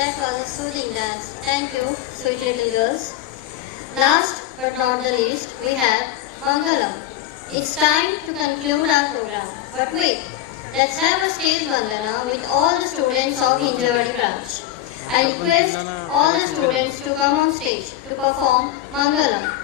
That was a soothing dance. Thank you, sweet little girls. Last but not the least, we have Mangalam. It's time to conclude our program. But wait, let's have a stage Vandana with all the students of Hinjawadi branch. I request all the students to come on stage to perform Mangalam.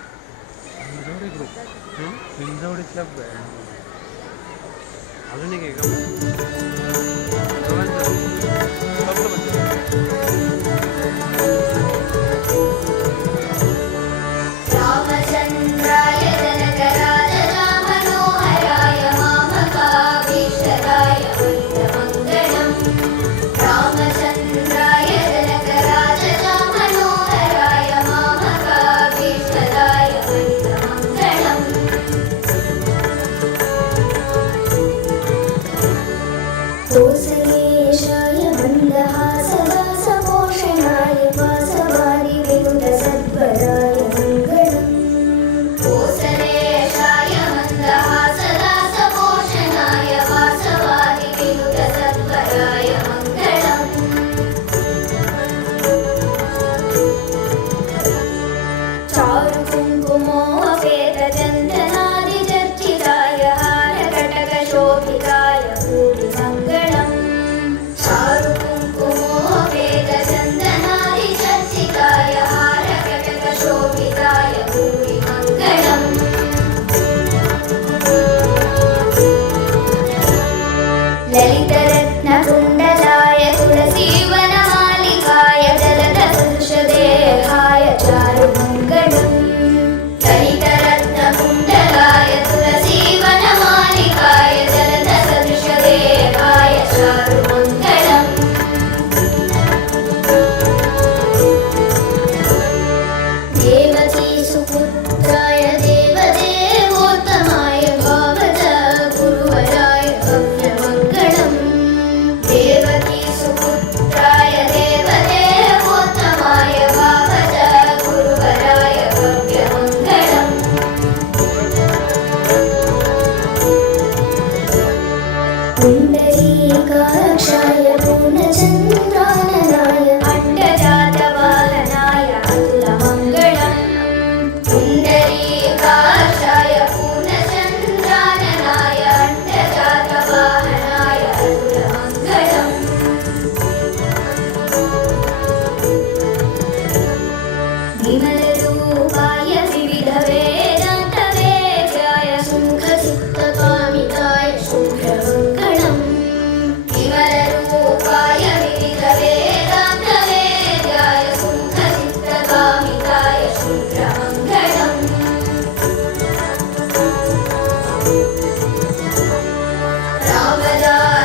Ramada